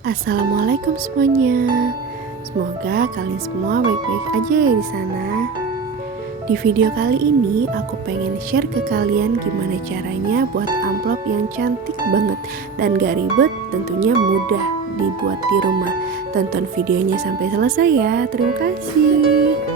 Assalamualaikum semuanya. Semoga kalian semua baik-baik aja ya di sana. Di video kali ini aku pengen share ke kalian gimana caranya buat amplop yang cantik banget dan gak ribet, tentunya mudah dibuat di rumah. Tonton videonya sampai selesai ya. Terima kasih.